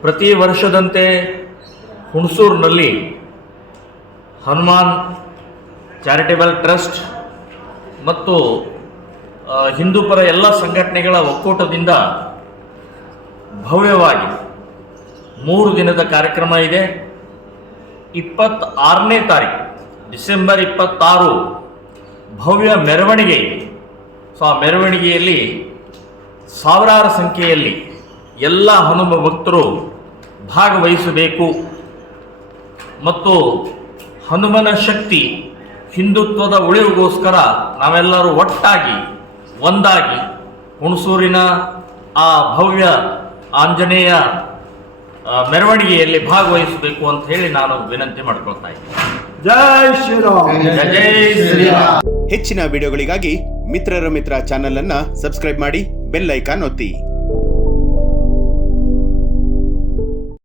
ಪ್ರತಿ ವರ್ಷದಂತೆ ಹುಣಸೂರಿನಲ್ಲಿ Hanuman charitable trust ಮತ್ತು ಹಿಂದೂಪರ ಎಲ್ಲ ಸಂಘಟನೆಗಳ ಒಕ್ಕೂಟದಿಂದ ಭವ್ಯವಾಗಿ ಮೂರು ದಿನದ ಕಾರ್ಯಕ್ರಮ ಇದೆ. ಇಪ್ಪತ್ತಾರನೇ ತಾರೀಕು, ಡಿಸೆಂಬರ್ ಇಪ್ಪತ್ತಾರು ಭವ್ಯ ಮೆರವಣಿಗೆ ಇದೆ. ಸೊ, ಆ ಮೆರವಣಿಗೆಯಲ್ಲಿ ಸಾವಿರಾರು ಸಂಖ್ಯೆಯಲ್ಲಿ ಎಲ್ಲ ಹನುಮ ಭಕ್ತರು ಭಾಗವಹಿಸಬೇಕು. ಮತ್ತು ಹನುಮನ ಶಕ್ತಿ ಹಿಂದುತ್ವದ ಉಳಿವಿಗೋಸ್ಕರ ನಾವೆಲ್ಲರೂ ಒಟ್ಟಾಗಿ ಒಂದಾಗಿ ಹುಣಸೂರಿನ ಆ ಭವ್ಯ ಆಂಜನೇಯ ಮೆರವಣಿಗೆಯಲ್ಲಿ ಭಾಗವಹಿಸಬೇಕು ಅಂತ ಹೇಳಿ ನಾನು ವಿನಂತಿ ಮಾಡ್ಕೊಳ್ತಾ ಇದ್ದೀನಿ. ಶ್ರೀ ಶ್ರೀರಾಮ್. ಜೈ ಜೈ ಶ್ರೀರಾಮ್. ಹೆಚ್ಚಿನ ವಿಡಿಯೋಗಳಿಗಾಗಿ ಮಿತ್ರರ ಮಿತ್ರ ಚಾನೆಲ್ ಅನ್ನ ಸಬ್ಸ್ಕ್ರೈಬ್ ಮಾಡಿ ಬೆಲ್ ಐಕಾನ್ ಒತ್ತಿ.